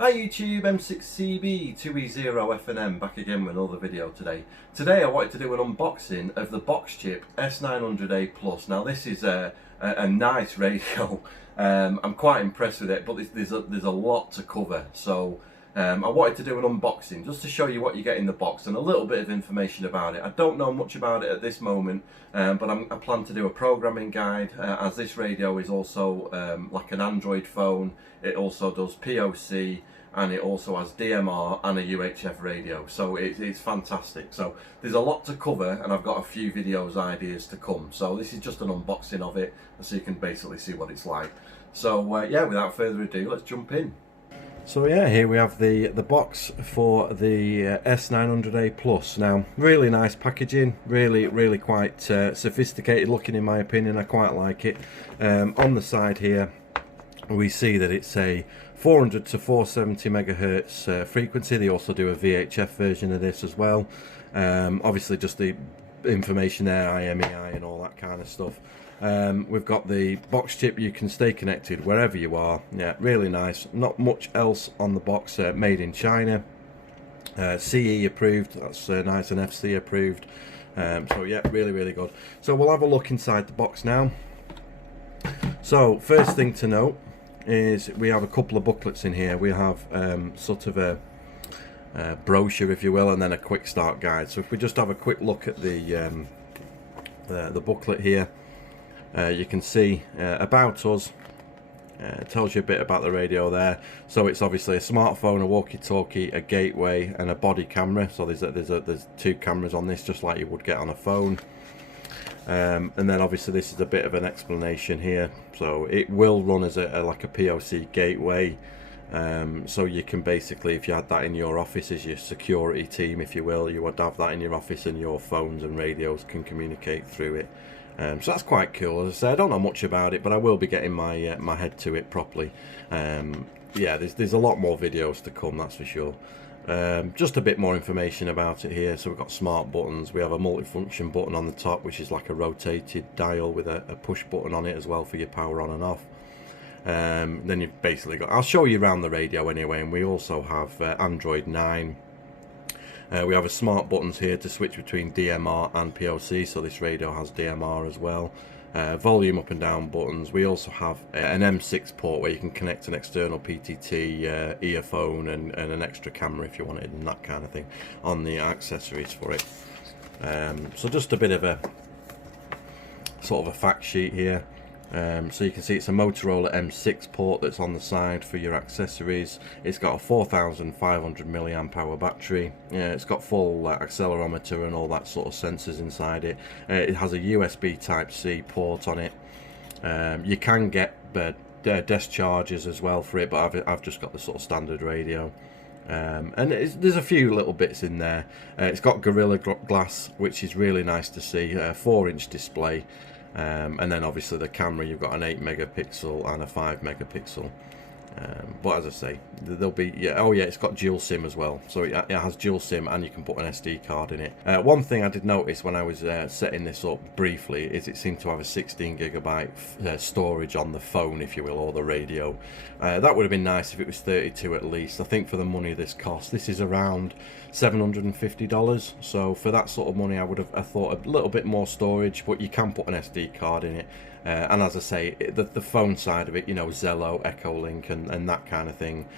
Hi YouTube, M6CB 2E0FNM back again with another video today. Today I wanted to do an unboxing of the Boxchip S900A Plus. Now this is a nice radio. I'm quite impressed with it, but there's a lot to cover. So I wanted to do an unboxing just to show you what you get in the box and a little bit of information about it. I don't know much about it at this moment, but I plan to do a programming guide as this radio is also like an Android phone. It also does POC and it also has DMR and a UHF radio, so it's fantastic. So there's a lot to cover and I've got a few videos ideas to come, so this is just an unboxing of it so you can basically see what it's like. So yeah, without further ado, let's jump in. So yeah, here we have the box for the S900A Plus. Now, really nice packaging, really quite sophisticated looking in my opinion. I quite like it. On the side here we see that it's a 400 to 470 megahertz frequency. They also do a VHF version of this as well. Obviously just the information there, IMEI and all that kind of stuff. We've got the box chip. You can stay connected wherever you are. Yeah, really nice. Not much else on the box. Made in China, CE approved. That's nice, and FC approved. So yeah, really good. So we'll have a look inside the box now. So first thing to note is we have a couple of booklets in here. We have sort of a brochure, if you will, and then a quick start guide. So if we just have a quick look at the booklet here, you can see about us. It tells you a bit about the radio there. So it's obviously a smartphone, a walkie-talkie, a gateway, and a body camera. So there's two cameras on this, just like you would get on a phone. And then obviously this is a bit of an explanation here. So it will run as like a POC gateway. So you can basically, if you had that in your office as your security team, if you will, you would have that in your office and your phones and radios can communicate through it. So that's quite cool. As I say, I don't know much about it, but I will be getting my my head to it properly. Yeah, there's a lot more videos to come, that's for sure. Just a bit more information about it here. So we've got smart buttons. We have a multifunction button on the top, which is like a rotated dial with a push button on it as well for your power on and off. Then you've basically got, I'll show you around the radio anyway, and we also have Android 9. We have a smart buttons here to switch between DMR and POC, so this radio has DMR as well. Volume up and down buttons. We also have an M6 port where you can connect an external PTT earphone and an extra camera if you wanted, and that kind of thing on the accessories for it. So just a bit of a sort of a fact sheet here. So you can see it's a Motorola M6 port that's on the side for your accessories. It's got a 4500 milliamp hour battery. It's got full accelerometer and all that sort of sensors inside it. It has a USB Type-C port on it. You can get desk chargers as well for it, but I've just got the sort of standard radio. And there's a few little bits in there. It's got Gorilla Glass, which is really nice to see. 4-inch display. And then obviously the camera, you've got an 8 megapixel and a 5 megapixel. But as I say, there'll be, yeah, oh yeah, it's got dual SIM as well. So it has dual SIM and you can put an SD card in it. One thing I did notice when I was setting this up briefly is it seemed to have a 16 gigabyte storage on the phone, if you will, or the radio. That would have been nice if it was 32 at least. I think for the money this costs, this is around $750. So for that sort of money, I would have thought a little bit more storage, but you can put an SD card in it. And as I say, the phone side of it, you know, Zello, Echolink and that kind of thing,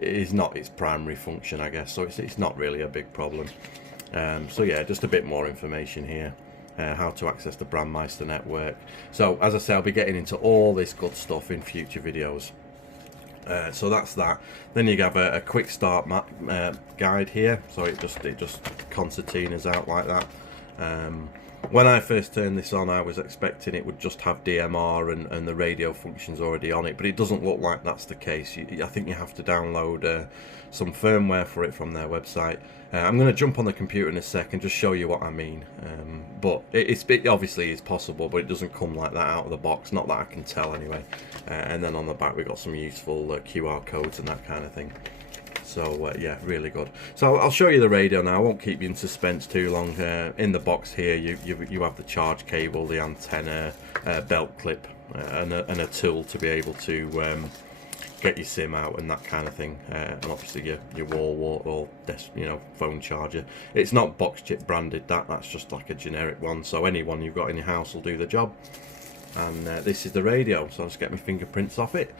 is not its primary function, I guess. So it's not really a big problem. So yeah, just a bit more information here. How to access the Brandmeister network. So as I say, I'll be getting into all this good stuff in future videos. So that's that. Then you have a quick start guide here. So it just concertinas out like that. When I first turned this on, I was expecting it would just have DMR and the radio functions already on it, but it doesn't look like that's the case. I think you have to download some firmware for it from their website. I'm going to jump on the computer in a sec and just show you what I mean. But it obviously is possible, but it doesn't come like that out of the box, not that I can tell anyway. And then on the back we've got some useful QR codes and that kind of thing. So yeah, really good. So I'll show you the radio now. I won't keep you in suspense too long. In the box here you have the charge cable, the antenna, belt clip, and a tool to be able to get your SIM out and that kind of thing, and obviously your wall or desk, phone charger. It's not Boxchip branded, that's just like a generic one, so any one you've got in your house will do the job. And this is the radio, so I'll just get my fingerprints off it.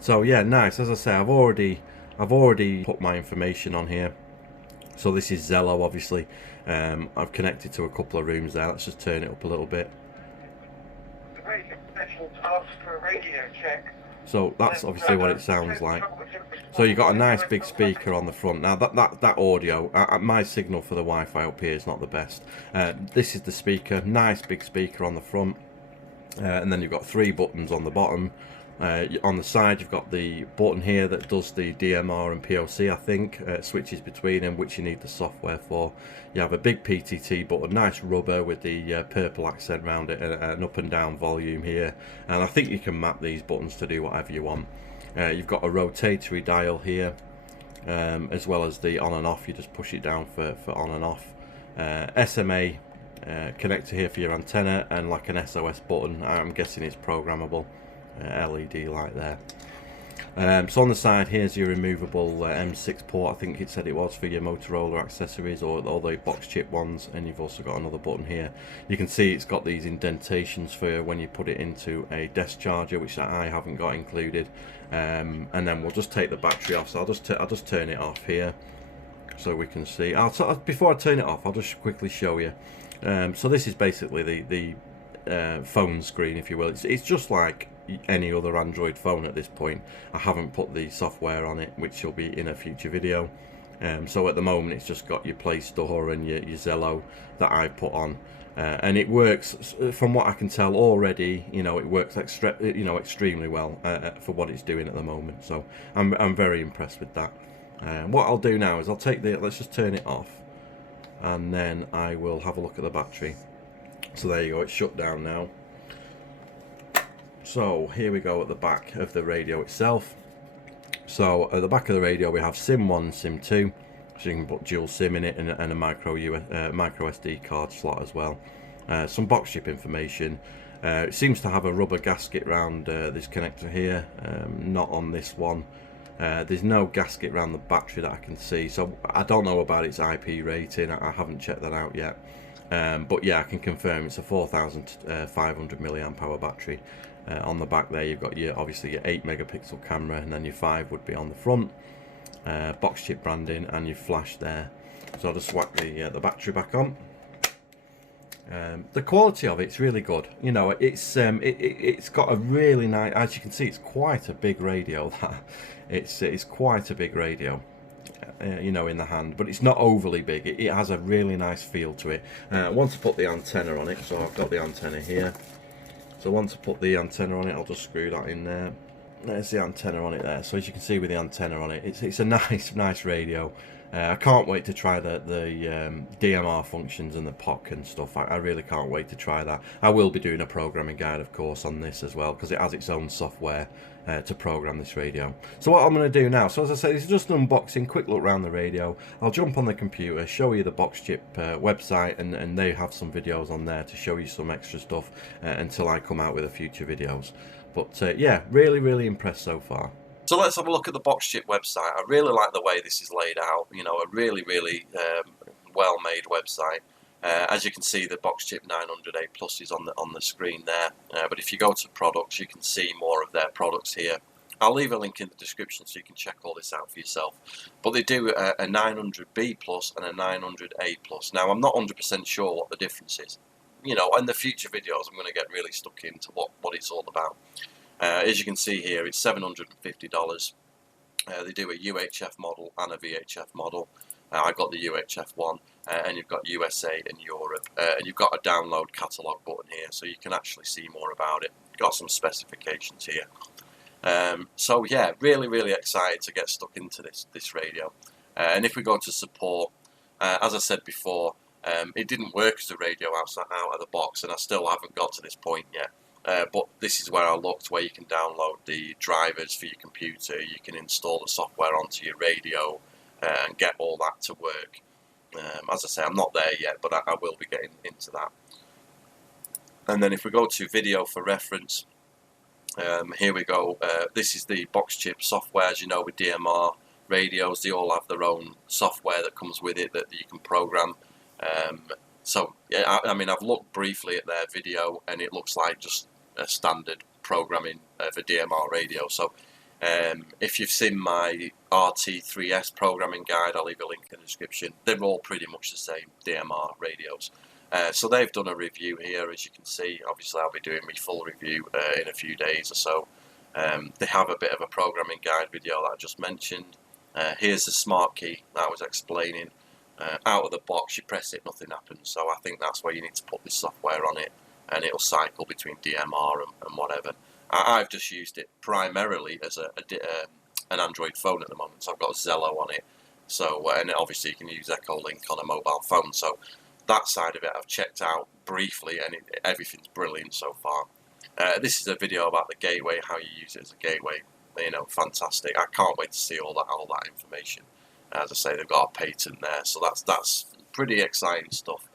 So yeah, nice. As I say, I've already put my information on here. So this is Zello, obviously. I've connected to a couple of rooms there. Let's just turn it up a little bit. Special task for a radio check. So that's obviously what it sounds like. So you've got a nice big speaker on the front. Now that audio, my signal for the Wi-Fi up here is not the best. This is the speaker, nice big speaker on the front, and then you've got 3 buttons on the bottom. On the side you've got the button here that does the DMR and POC, I think, switches between them, which you need the software for. You have a big PTT button, nice rubber with the purple accent around it, and an up and down volume here, and I think you can map these buttons to do whatever you want. You've got a rotatory dial here, as well as the on and off. You just push it down for on and off. SMA connector here for your antenna, and like an SOS button. I'm guessing it's programmable. LED light there. So on the side here's your removable M6 port, I think it said it was, for your Motorola accessories or the Boxchip ones, and you've also got another button here. You can see it's got these indentations for when you put it into a desk charger, which I haven't got included. And then we'll just take the battery off, so I'll just turn it off here so we can see. Before I turn it off, I'll just quickly show you. So this is basically the phone screen, if you will. It's just like any other Android phone at this point. I haven't put the software on it, which will be in a future video. So at the moment it's just got your Play Store and your Zello that I put on, and it works, from what I can tell already. It works extremely well for what it's doing at the moment. So I'm very impressed with that. What I'll do now is I'll take let's just turn it off, and then I will have a look at the battery. So there you go, it's shut down now. So here we go at the back of the radio itself. So at the back of the radio we have SIM 1 and SIM 2, so you can put dual SIM in it, and a micro SD card slot as well. Some Boxchip information. It seems to have a rubber gasket around this connector here, not on this one. There's no gasket around the battery that I can see, so I don't know about its IP rating. I haven't checked that out yet. But yeah, I can confirm it's a 4,500 milliamp hour battery. On the back there you've got obviously your 8 megapixel camera, and then your 5 would be on the front. Boxchip branding, and your flash there. So I'll just whack the battery back on. The quality of it's really good. It's got a really nice, as you can see, it's quite a big radio. It's quite a big radio. In the hand, but it's not overly big. It has a really nice feel to it. I want to put the antenna on it, so I've got the antenna here. So once I put the antenna on it, I'll just screw that in there. There's the antenna on it there. So as you can see with the antenna on it, it's a nice radio. I can't wait to try the DMR functions and the POC and stuff. I really can't wait to try that. I will be doing a programming guide, of course, on this as well, because it has its own software to program this radio. So what I'm going to do now, so as I said, it's just an unboxing, quick look around the radio. I'll jump on the computer, show you the Boxchip website, and they have some videos on there to show you some extra stuff until I come out with the future videos. But yeah, really impressed so far. So let's have a look at the Boxchip website. I really like the way this is laid out. A really well made website. As you can see, the Boxchip 900A Plus is on the screen there. But if you go to products, you can see more of their products here. I'll leave a link in the description so you can check all this out for yourself. But they do a 900B Plus and a 900A Plus. Now I'm not 100% sure what the difference is. In the future videos I'm going to get really stuck into what it's all about. As you can see here, it's $750. They do a UHF model and a VHF model. I got the UHF one, and you've got USA and Europe, and you've got a download catalogue button here, so you can actually see more about it. Got some specifications here. So yeah, really excited to get stuck into this radio. And if we go to support, as I said before, it didn't work as a radio out of the box, and I still haven't got to this point yet. But this is where I looked, where you can download the drivers for your computer, you can install the software onto your radio, and get all that to work. As I say, I'm not there yet, but I will be getting into that. And then if we go to video for reference, Here we go. This is the Boxchip software. As you know, with DMR radios, they all have their own software that comes with it that you can program. So yeah, I mean, I've looked briefly at their video, and it looks like just a standard programming of a DMR radio. So if you've seen my RT3S programming guide, I'll leave a link in the description. They're all pretty much the same DMR radios. So they've done a review here, as you can see. Obviously, I'll be doing my full review in a few days or so. They have a bit of a programming guide video that I just mentioned. Here's the smart key that I was explaining. Out of the box, you press it, nothing happens. So I think that's where you need to put this software on it, and it'll cycle between DMR and whatever. I've just used it primarily as an Android phone at the moment. So I've got Zello on it. So and obviously you can use Echolink on a mobile phone. So that side of it I've checked out briefly, and everything's brilliant so far. This is a video about the gateway, how you use it as a gateway. You know, fantastic. I can't wait to see all that information. As I say, they've got a patent there, so that's pretty exciting stuff.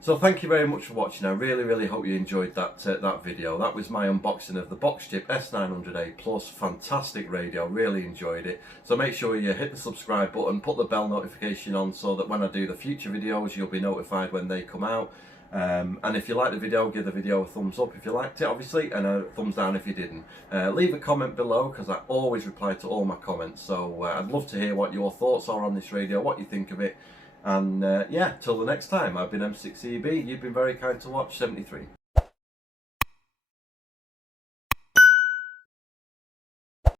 So thank you very much for watching. I really hope you enjoyed that video. That was my unboxing of the Boxchip S900A Plus. Fantastic radio, really enjoyed it. So make sure you hit the subscribe button, put the bell notification on so that when I do the future videos, you'll be notified when they come out. And if you liked the video, give the video a thumbs up if you liked it, obviously, and a thumbs down if you didn't. Leave a comment below, because I always reply to all my comments. So I'd love to hear what your thoughts are on this radio, what you think of it. And yeah, till the next time, I've been M6EB. You've been very kind to watch. 73.